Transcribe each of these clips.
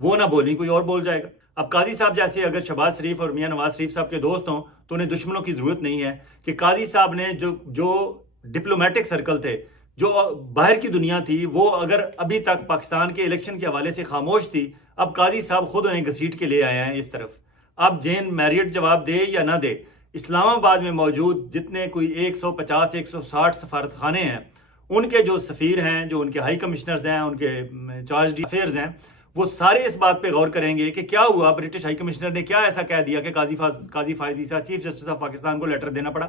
وہ نہ بولیں کوئی اور بول جائے گا. اب قاضی صاحب جیسے اگر شہباز شریف اور میاں نواز شریف صاحب کے دوست ہوں تو انہیں دشمنوں کی ضرورت نہیں ہے کہ قاضی صاحب نے جو ڈپلومیٹک سرکل تھے، جو باہر کی دنیا تھی، وہ اگر ابھی تک پاکستان کے الیکشن کے حوالے سے خاموش تھی، اب قاضی صاحب خود انہیں گھسیٹ کے لے آئے ہیں اس طرف. اب جین میریٹ جواب دے یا نہ دے، اسلام آباد میں موجود جتنے کوئی 150 160 سفارت خانے ہیں، ان کے جو سفیر ہیں، جو ان کے ہائی کمشنرز ہیں، ان کے چارج افیئرز ہیں، وہ سارے اس بات پہ غور کریں گے کہ کیا ہوا، برٹش ہائی کمشنر نے کیا ایسا کہہ دیا کہ قاضی فائز عیسیٰ چیف جسٹس آف پاکستان کو لیٹر دینا پڑا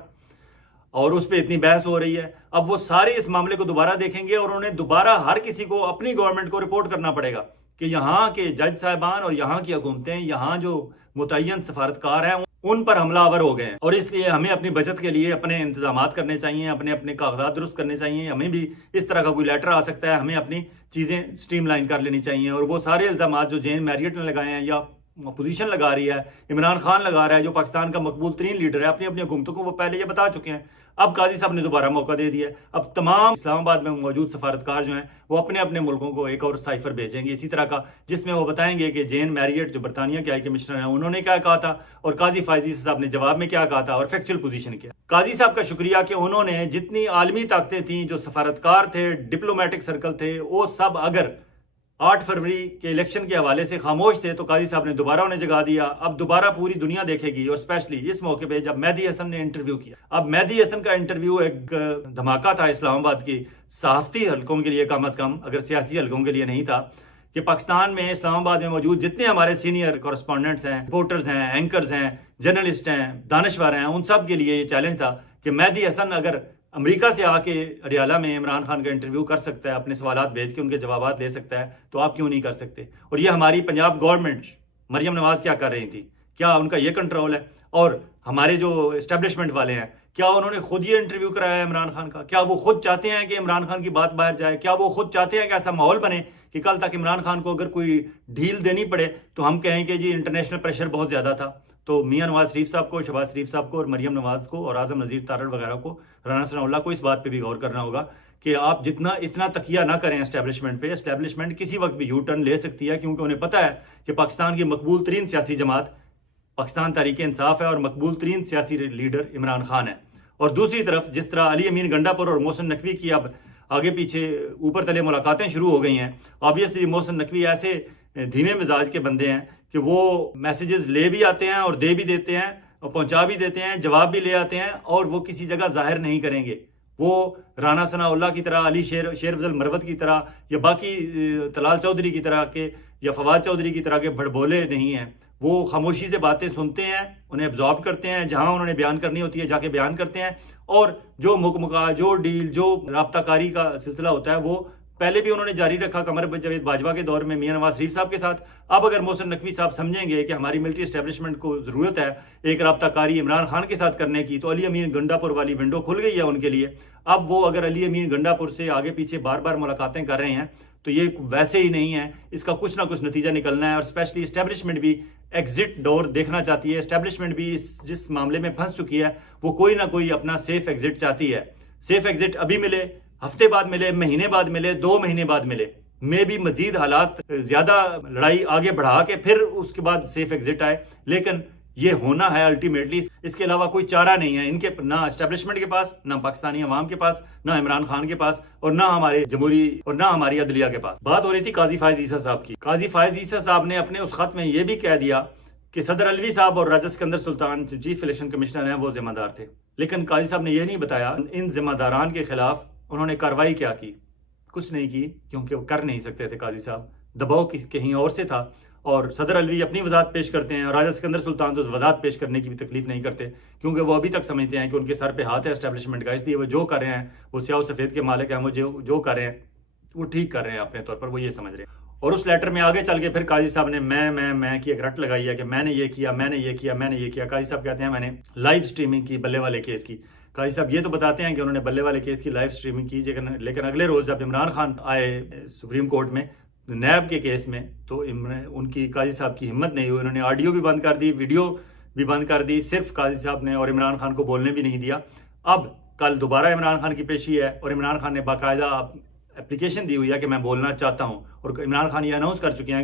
اور اس پہ اتنی بحث ہو رہی ہے. اب وہ سارے اس معاملے کو دوبارہ دیکھیں گے اور انہیں دوبارہ ہر کسی کو اپنی گورنمنٹ کو رپورٹ کرنا پڑے گا کہ یہاں کے جج صاحبان اور یہاں کی حکومتیں، یہاں جو متعین سفارتکار ہیں، ان پر حملہ آور ہو گئے ہیں. اور اس لیے ہمیں اپنی بچت کے لیے اپنے انتظامات کرنے چاہیے، اپنے کاغذات درست کرنے چاہیے. ہمیں بھی اس طرح کا کوئی لیٹر آ سکتا ہے، ہمیں اپنی چیزیں سٹریم لائن کر لینی چاہیے. اور وہ سارے الزامات جو جین میریٹ نے لگائے ہیں یا اپوزیشن لگا رہی ہے، عمران خان لگا رہا ہے جو پاکستان کا مقبول ترین لیڈر ہے، اپنی حکومتوں کو وہ پہلے یہ بتا چکے ہیں. اب قاضی صاحب نے دوبارہ موقع دے دیا ہے. اب تمام اسلام آباد میں موجود سفارتکار جو ہیں وہ اپنے اپنے ملکوں کو ایک اور سائفر بھیجیں گے اسی طرح کا، جس میں وہ بتائیں گے کہ جین میریٹ جو برطانیہ کے ہائی کمشنر ہیں انہوں نے کیا کہا تھا اور قاضی فائز عیسیٰ صاحب نے جواب میں کیا کہا تھا اور فیکچوئل پوزیشن کیا. قاضی صاحب کا شکریہ کہ انہوں نے جتنی عالمی طاقتیں تھیں، جو سفارتکار تھے، ڈپلومیٹک سرکل تھے، وہ سب اگر 8 فروری کے الیکشن کے حوالے سے خاموش تھے تو قاضی صاحب نے دوبارہ انہیں جگا دیا. اب دوبارہ پوری دنیا دیکھے گی، اور اسپیشلی اس موقع پہ جب مہدی حسن نے انٹرویو کیا. اب مہدی حسن کا انٹرویو ایک دھماکہ تھا اسلام آباد کی صحافتی حلقوں کے لیے، کم از کم اگر سیاسی حلقوں کے لیے نہیں تھا، کہ پاکستان میں اسلام آباد میں موجود جتنے ہمارے سینئر کورسپونڈنٹس ہیں، رپورٹرز ہیں، اینکرز ہیں، جرنلسٹ ہیں، دانشور ہیں، ان سب کے لیے یہ چیلنج تھا کہ مہدی حسن اگر امریکہ سے آ کے ریالہ میں عمران خان کا انٹرویو کر سکتا ہے، اپنے سوالات بھیج کے ان کے جوابات لے سکتا ہے، تو آپ کیوں نہیں کر سکتے؟ اور یہ ہماری پنجاب گورنمنٹ، مریم نواز کیا کر رہی تھی؟ کیا ان کا یہ کنٹرول ہے؟ اور ہمارے جو اسٹیبلشمنٹ والے ہیں، کیا انہوں نے خود یہ انٹرویو کرایا ہے عمران خان کا؟ کیا وہ خود چاہتے ہیں کہ عمران خان کی بات باہر جائے؟ کیا وہ خود چاہتے ہیں کہ ایسا ماحول بنے کہ کل تک عمران خان کو اگر کوئی ڈھیل دینی پڑے تو ہم کہیں کہ جی انٹرنیشنل پریشر بہت زیادہ تھا؟ تو میاں نواز شریف صاحب کو، شہباز شریف صاحب کو اور مریم نواز کو اور اعظم نذیر تارڑ وغیرہ کو، رانا ثناء اللہ کو اس بات پہ بھی غور کرنا ہوگا کہ آپ اتنا تکیہ نہ کریں اسٹیبلشمنٹ پہ. اسٹیبلشمنٹ کسی وقت بھی یو ٹرن لے سکتی ہے، کیونکہ انہیں پتہ ہے کہ پاکستان کی مقبول ترین سیاسی جماعت پاکستان تحریک انصاف ہے اور مقبول ترین سیاسی لیڈر عمران خان ہے. اور دوسری طرف جس طرح علی امین گنڈا پور اور محسن نقوی کی اب آگے پیچھے اوپر تلے ملاقاتیں شروع ہو گئی ہیں. آبویسلی محسن نقوی ایسے دھیمے مزاج کے بندے ہیں کہ وہ میسیجز لے بھی آتے ہیں اور دے بھی دیتے ہیں اور پہنچا بھی دیتے ہیں، جواب بھی لے آتے ہیں، اور وہ کسی جگہ ظاہر نہیں کریں گے. وہ رانا ثناء اللہ کی طرح، علی شیر افضل مروت کی طرح یا باقی طلال چودھری کی طرح کے یا فواد چودھری کی طرح کے بڑبولے نہیں ہیں. وہ خاموشی سے باتیں سنتے ہیں، انہیں ابزارب کرتے ہیں، جہاں انہوں نے بیان کرنی ہوتی ہے جا کے بیان کرتے ہیں، اور جو مکمکا، جو ڈیل، جو رابطہ کاری کا سلسلہ ہوتا ہے وہ پہلے بھی انہوں نے جاری رکھا قمر جاوید باجوہ کے دور میں میاں نواز شریف صاحب کے ساتھ. اب اگر محسن نقوی صاحب سمجھیں گے کہ ہماری ملٹری اسٹیبلشمنٹ کو ضرورت ہے ایک رابطہ کاری عمران خان کے ساتھ کرنے کی، تو علی امین گنڈا پور والی ونڈو کھل گئی ہے ان کے لیے. اب وہ اگر علی امین گنڈا پور سے آگے پیچھے بار بار ملاقاتیں کر رہے ہیں تو یہ ویسے ہی نہیں ہے، اس کا کچھ نہ کچھ نتیجہ نکلنا ہے. اور اسپیشلی اسٹیبلشمنٹ بھی ایگزٹ ڈور دیکھنا چاہتی ہے. اسٹیبلشمنٹ بھی جس معاملے میں پھنس چکی ہے وہ کوئی نہ کوئی اپنا سیف ایگزٹ چاہتی ہے. سیف ایگزٹ ابھی ملے، ہفتے بعد ملے، مہینے بعد ملے، 2 مہینے بعد ملے، میں بھی مزید حالات زیادہ لڑائی آگے بڑھا کے پھر اس کے بعد سیف ایگزٹ آئے. لیکن یہ ہونا ہے الٹیمیٹلی، اس کے علاوہ کوئی چارہ نہیں ہے ان کے، نہ اسٹیبلشمنٹ کے پاس، نہ پاکستانی عوام کے پاس، نہ عمران خان کے پاس، اور نہ ہمارے جمہوری اور نہ ہماری عدلیہ کے پاس. بات ہو رہی تھی قاضی فائز عیسیٰ صاحب کی. قاضی فائز عیسیٰ صاحب نے اپنے اس خط میں یہ بھی کہہ دیا کہ صدر الوی صاحب اور راجہ اسکندر سلطان چیف الیکشن کمشنر ہیں وہ ذمہ دار تھے. لیکن قاضی صاحب نے یہ نہیں بتایا ان ذمہ داران کے خلاف انہوں نے کارروائی کیا کی. کچھ نہیں کی، کیونکہ وہ کر نہیں سکتے تھے. قاضی صاحب دباؤ کہیں اور سے تھا، اور صدر الوی اپنی وضاحت پیش کرتے ہیں اور راجہ اسکندر سلطان تو وضاحت پیش کرنے کی بھی تکلیف نہیں کرتے، کیونکہ وہ ابھی تک سمجھتے ہیں کہ ان کے سر پہ ہاتھ ہے اسٹیبلشمنٹ کا. اس لیے وہ جو کر رہے ہیں، وہ سیاہ و سفید کے مالک ہیں، وہ جو کر رہے ہیں وہ ٹھیک کر رہے ہیں اپنے طور پر، وہ یہ سمجھ رہے ہیں. اور اس لیٹر میں آگے چل کے پھر قاضی صاحب نے میں کی ایک رٹ لگائی ہے کہ میں نے یہ کیا، میں نے یہ کیا، میں نے یہ کیا. قاضی صاحب کہتے ہیں میں نے لائیو سٹریمنگ کی بلے والے کیس کی. قاضی صاحب یہ تو بتاتے ہیں کہ انہوں نے بلے والے کیس کی لائیو سٹریمنگ کی، لیکن اگلے روز جب عمران خان آئے سپریم کورٹ میں نیب کے کیس میں تو ان کی قاضی صاحب کی ہمت نہیں ہوئی. انہوں نے آڈیو بھی بند کر دی، ویڈیو بھی بند کر دی، صرف قاضی صاحب نے اور عمران خان کو بولنے بھی نہیں دیا. اب کل دوبارہ عمران خان کی پیشی ہے اور عمران خان نے باقاعدہ اپلیکیشن دی ہوئی ہے کہ میں بولنا چاہتا ہوں، اور عمران خان یہ اناؤنس کر چکے ہیں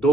2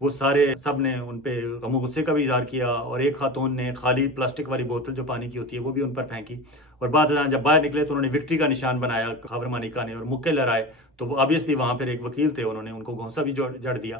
وہ سارے سب نے ان پہ غم و غصے کا بھی اظہار کیا، اور ایک خاتون نے خالی پلاسٹک والی بوتل جو پانی کی ہوتی ہے وہ بھی ان پر پھینکی، اور بعد ازاں جب باہر نکلے تو انہوں نے وکٹری کا نشان بنایا خاور مانیکا نے اور مکے لہرائے، تو وہ آبویسلی وہاں پھر ایک وکیل تھے، انہوں نے ان کو گھونسا بھی جڑ دیا۔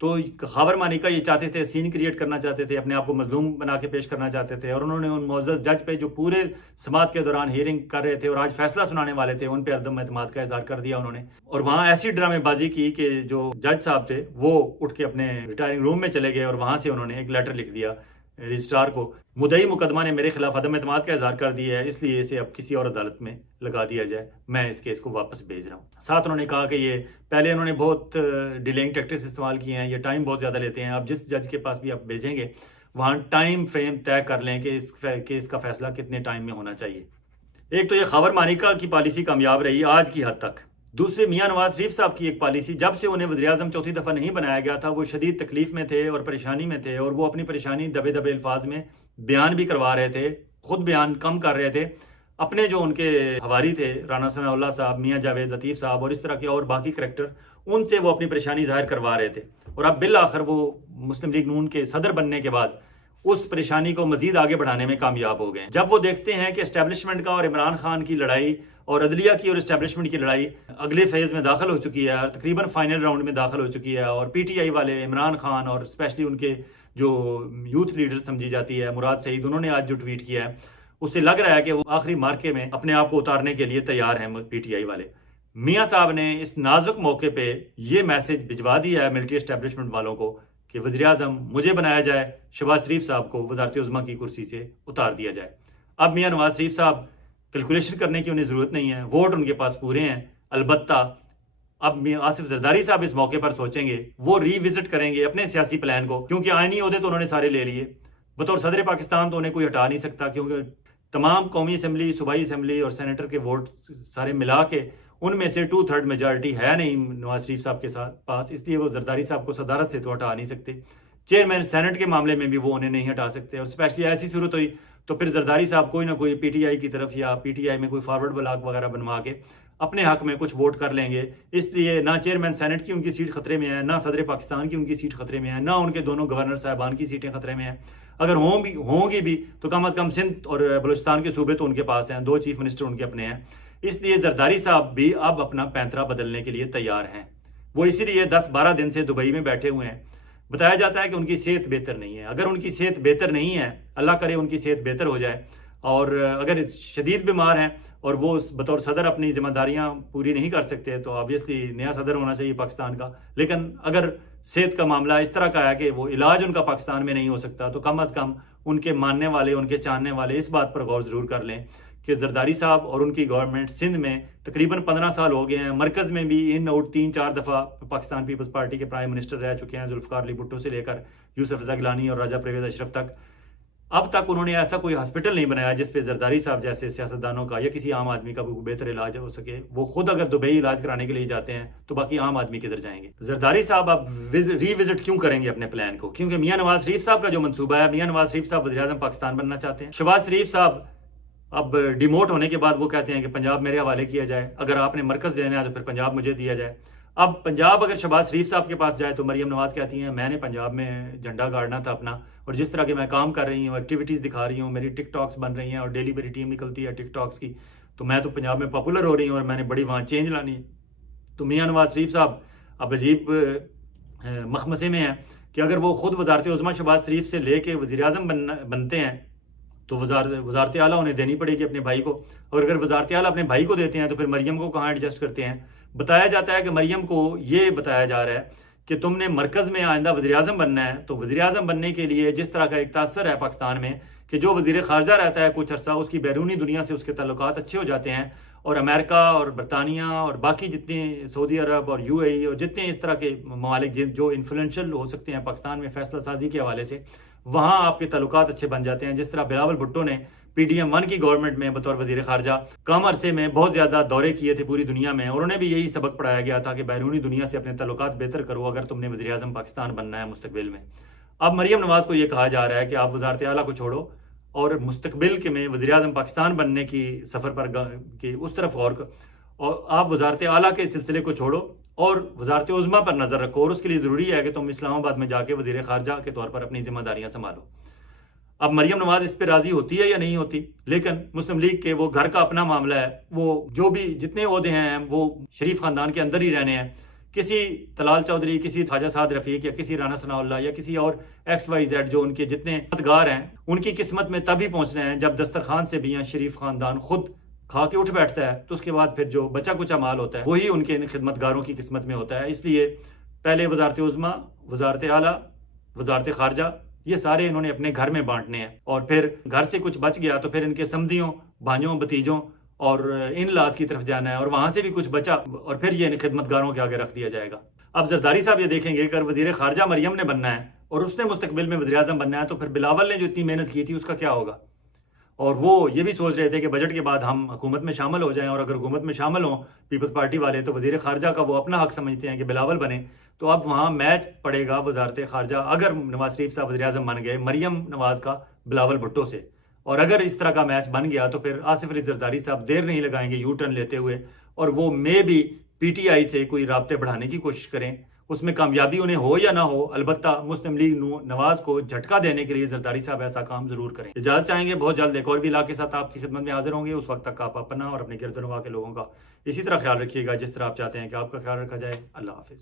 تو خاور مانیکا یہ چاہتے تھے، سین کریٹ کرنا چاہتے تھے، اپنے آپ کو مظلوم بنا کے پیش کرنا چاہتے تھے، اور انہوں نے ان معزز جج پہ جو پورے سماعت کے دوران ہیئرنگ کر رہے تھے اور آج فیصلہ سنانے والے تھے، ان پہ عدم اعتماد کا اظہار کر دیا انہوں نے، اور وہاں ایسی ڈرامے بازی کی کہ جو جج صاحب تھے وہ اٹھ کے اپنے ریٹائرنگ روم میں چلے گئے، اور وہاں سے انہوں نے ایک لیٹر لکھ دیا رجسٹرار کو، مدعی مقدمہ نے میرے خلاف عدم اعتماد کا اظہار کر دیا ہے، اس لیے اسے اب کسی اور عدالت میں لگا دیا جائے، میں اس کیس کو واپس بھیج رہا ہوں۔ ساتھ انہوں نے کہا کہ یہ پہلے انہوں نے بہت ڈیلینگ ٹیکٹکس استعمال کیے ہیں، یہ ٹائم بہت زیادہ لیتے ہیں، اب جس جج کے پاس بھی آپ بھیجیں گے وہاں ٹائم فریم طے کر لیں کہ اس کیس کا فیصلہ کتنے ٹائم میں ہونا چاہیے۔ ایک تو یہ خاور مانیکا کی پالیسی کامیاب رہی آج کی حد تک، دوسرے میاں نواز شریف صاحب کی ایک پالیسی، جب سے انہیں وزیر اعظم چوتھی دفعہ نہیں بنایا گیا تھا وہ شدید تکلیف میں تھے اور پریشانی میں تھے، اور وہ اپنی پریشانی دبے دبے الفاظ میں بیان بھی کروا رہے تھے، خود بیان کم کر رہے تھے، اپنے جو ان کے حواری تھے رانا ثناء اللہ صاحب، میاں جاوید لطیف صاحب اور اس طرح کے اور باقی کریکٹر، ان سے وہ اپنی پریشانی ظاہر کروا رہے تھے، اور اب بالآخر وہ مسلم لیگ نون کے صدر بننے کے بعد اس پریشانی کو مزید آگے بڑھانے میں کامیاب ہو گئے۔ جب وہ دیکھتے ہیں کہ اسٹیبلشمنٹ کا اور عمران خان کی لڑائی اور عدلیہ کی اور اسٹیبلشمنٹ کی لڑائی اگلے فیز میں داخل ہو چکی ہے اور تقریباً فائنل راؤنڈ میں داخل ہو چکی ہے، اور پی ٹی آئی والے عمران خان اور اسپیشلی ان کے جو یوتھ لیڈر سمجھی جاتی ہے مراد سعید، انہوں نے آج جو ٹویٹ کیا ہے اس سے لگ رہا ہے کہ وہ آخری مارکے میں اپنے آپ کو اتارنے کے لیے تیار ہیں پی ٹی آئی والے۔ میاں صاحب نے اس نازک موقع پہ یہ میسج بھجوا دیا ہے ملٹری اسٹیبلشمنٹ والوں کو کہ وزیر اعظم مجھے بنایا جائے، شہباز شریف صاحب کو وزارت عظمیٰ کی کرسی سے اتار دیا جائے۔ اب میاں نواز شریف صاحب کیلکولیشن کرنے کی انہیں ضرورت نہیں ہے، ووٹ ان کے پاس پورے ہیں، البتہ اب میاں آصف زرداری صاحب اس موقع پر سوچیں گے، وہ ری وزٹ کریں گے اپنے سیاسی پلان کو، کیونکہ آئینی عہدے تو انہوں نے سارے لے لیے، بطور صدر پاکستان تو انہیں کوئی ہٹا نہیں سکتا، کیونکہ تمام قومی اسمبلی، صوبائی اسمبلی اور سینیٹر کے ووٹ سارے ملا کے ان میں سے 2/3 میجارٹی ہے نہیں نواز شریف صاحب کے پاس، اس لیے وہ زرداری صاحب کو صدارت سے تو ہٹا نہیں سکتے، چیئرمین سینٹ کے معاملے میں بھی وہ انہیں نہیں ہٹا سکتے، اور اسپیشلی ایسی صورت ہوئی تو پھر زرداری صاحب کوئی نہ کوئی پی ٹی آئی کی طرف یا پی ٹی آئی میں کوئی فارورڈ بلاک وغیرہ بنوا کے اپنے حق میں کچھ ووٹ کر لیں گے، اس لیے نہ چیئرمین سینٹ کی ان کی سیٹ خطرے میں ہے، نہ صدر پاکستان کی ان کی سیٹ خطرے میں ہے، نہ ان کے دونوں گورنر صاحبان کی سیٹیں خطرے میں ہیں، اگر ہوں گی بھی تو کم از کم سندھ اور بلوچستان کے صوبے تو ان کے پاس ہیں، 2 چیف منسٹر ان کے اپنے ہیں، اس لیے زرداری صاحب بھی اب اپنا پینترا بدلنے کے لیے تیار ہیں، وہ اسی لیے 10-12 دن سے دبئی میں بیٹھے ہوئے ہیں۔ بتایا جاتا ہے کہ ان کی صحت بہتر نہیں ہے، اگر ان کی صحت بہتر نہیں ہے، اللہ کرے ان کی صحت بہتر ہو جائے، اور اگر شدید بیمار ہیں اور وہ بطور صدر اپنی ذمہ داریاں پوری نہیں کر سکتے تو آبویسلی نیا صدر ہونا چاہیے پاکستان کا، لیکن اگر صحت کا معاملہ اس طرح کا ہے کہ وہ علاج ان کا پاکستان میں نہیں ہو سکتا تو کم از کم ان کے ماننے والے، ان کے چاننے والے اس بات پر غور ضرور کر لیں کہ زرداری صاحب اور ان کی گورنمنٹ سندھ میں تقریباً 15 سال ہو گئے ہیں، مرکز میں بھی ان آؤٹ 3-4 دفعہ پاکستان پیپلز پارٹی کے پرائم منسٹر رہ چکے ہیں، ذوالفقار علی بھٹو سے لے کر یوسف رضا گیلانی اور راجہ پرویز اشرف تک، اب تک انہوں نے ایسا کوئی ہاسپٹل نہیں بنایا جس پہ زرداری صاحب جیسے سیاستدانوں کا یا کسی عام آدمی کا کوئی بہتر علاج ہو سکے۔ وہ خود اگر دبئی علاج کرانے کے لیے جاتے ہیں تو باقی عام آدمی کدھر جائیں گے؟ زرداری صاحب اب ری وزٹ کیوں کریں گے اپنے پلان کو؟ کیونکہ میاں نواز شریف صاحب کا جو منصوبہ ہے، میاں نواز شریف صاحب وزیر اعظم پاکستان بننا چاہتے ہیں، شہباز شریف صاحب اب ڈیموٹ ہونے کے بعد وہ کہتے ہیں کہ پنجاب میرے حوالے کیا جائے، اگر آپ نے مرکز لینا ہے تو پھر پنجاب مجھے دیا جائے۔ اب پنجاب اگر شہباز شریف صاحب کے پاس جائے تو مریم نواز کہتی ہیں میں نے پنجاب میں جھنڈا گاڑنا تھا اپنا، اور جس طرح کے میں کام کر رہی ہوں، ایکٹیویٹیز دکھا رہی ہوں، میری ٹک ٹاکس بن رہی ہیں اور ڈیلی میری ٹیم نکلتی ہے ٹک ٹاکس کی، تو میں تو پنجاب میں پاپولر ہو رہی ہوں اور میں نے بڑی وہاں چینج لانی ہے۔ تو میاں نواز شریف صاحب اب عجیب مخمسے میں ہیں کہ اگر وہ خود وزارت عظمیٰ شہباز شریف سے لے کے وزیر اعظم بنتے ہیں تو وزارت اعلیٰ انہیں دینی پڑے گی اپنے بھائی کو، اور اگر وزارت اعلیٰ اپنے بھائی کو دیتے ہیں تو پھر مریم کو کہاں ایڈجسٹ کرتے ہیں؟ بتایا جاتا ہے کہ مریم کو یہ بتایا جا رہا ہے کہ تم نے مرکز میں آئندہ وزیر اعظم بننا ہے، تو وزیر اعظم بننے کے لیے جس طرح کا ایک تاثر ہے پاکستان میں کہ جو وزیر خارجہ رہتا ہے کچھ عرصہ اس کی بیرونی دنیا سے اس کے تعلقات اچھے ہو جاتے ہیں، اور امریکہ اور برطانیہ اور باقی جتنے سعودی عرب اور یو اے ای اور جتنے اس طرح کے ممالک جو انفلوئنشل ہو سکتے ہیں پاکستان میں فیصلہ سازی کے حوالے سے، وہاں آپ کے تعلقات اچھے بن جاتے ہیں۔ جس طرح بلاول بھٹو نے پی ڈی ایم 1 کی گورنمنٹ میں بطور وزیر خارجہ کم عرصے میں بہت زیادہ دورے کیے تھے پوری دنیا میں، اور انہیں بھی یہی سبق پڑھایا گیا تھا کہ بیرونی دنیا سے اپنے تعلقات بہتر کرو اگر تم نے وزیر اعظم پاکستان بننا ہے مستقبل میں۔ اب مریم نواز کو یہ کہا جا رہا ہے کہ آپ وزارت اعلیٰ کو چھوڑو اور مستقبل کے میں وزیر اعظم پاکستان بننے کی سفر پر کی اس طرف غور اور آپ وزارت اعلیٰ کے سلسلے کو چھوڑو اور وزارت عظمیٰ پر نظر رکھو، اور اس کے لیے ضروری ہے کہ تم اسلام آباد میں جا کے وزیر خارجہ کے طور پر اپنی ذمہ داریاں سنبھالو۔ اب مریم نواز اس پہ راضی ہوتی ہے یا نہیں ہوتی، لیکن مسلم لیگ کے وہ گھر کا اپنا معاملہ ہے، وہ جو بھی جتنے عہدے ہیں وہ شریف خاندان کے اندر ہی رہنے ہیں۔ کسی طلال چودھری، کسی خواجہ سعد رفیق یا کسی رانا ثناء اللہ یا کسی اور XYZ جو ان کے جتنے خدمتگار ہیں، ان کی قسمت میں تب ہی پہنچنا ہے جب دسترخوان سے بھی شریف خاندان خود کھا کے اٹھ بیٹھتا ہے، تو اس کے بعد پھر جو بچا کچا مال ہوتا ہے وہی ان کے خدمتگاروں کی قسمت میں ہوتا ہے۔ اس لیے پہلے وزارت عظمیٰ، وزارت اعلیٰ، وزارت خارجہ، یہ سارے انہوں نے اپنے گھر میں بانٹنے ہیں، اور پھر گھر سے کچھ بچ گیا تو پھر ان کے سمدھیوں، بھائیوں، بھتیجوں اور ان لاز کی طرف جانا ہے، اور وہاں سے بھی کچھ بچا اور پھر یہ خدمتگاروں کے آگے رکھ دیا جائے گا۔ اب زرداری صاحب یہ دیکھیں گے کہ اگر وزیر خارجہ مریم نے بننا ہے اور اس نے مستقبل میں وزیر اعظم بننا ہے تو پھر بلاول نے جو اتنی محنت کی تھی اس کا کیا ہوگا؟ اور وہ یہ بھی سوچ رہے تھے کہ بجٹ کے بعد ہم حکومت میں شامل ہو جائیں، اور اگر حکومت میں شامل ہوں پیپلز پارٹی والے تو وزیر خارجہ کا وہ اپنا حق سمجھتے ہیں کہ بلاول بنے، تو اب وہاں میچ پڑے گا وزارت خارجہ اگر نواز شریف صاحب وزیر اعظم بن گئے مریم نواز کا بلاول بھٹو سے، اور اگر اس طرح کا میچ بن گیا تو پھر آصف علی زرداری صاحب دیر نہیں لگائیں گے یو ٹرن لیتے ہوئے، اور وہ میں بھی PTI سے کوئی رابطے بڑھانے کی کوشش کریں۔ اس میں کامیابی انہیں ہو یا نہ ہو، البتہ مسلم لیگ نواز کو جھٹکا دینے کے لیے زرداری صاحب ایسا کام ضرور کریں۔ اجازت چاہیں گے، بہت جلد ایک اور بھی علاقے کے ساتھ آپ کی خدمت میں حاضر ہوں گے۔ اس وقت تک آپ اپنا اور اپنے گرد و نواح کے لوگوں کا اسی طرح خیال رکھیے گا جس طرح آپ چاہتے ہیں کہ آپ کا خیال رکھا جائے۔ اللہ حافظ۔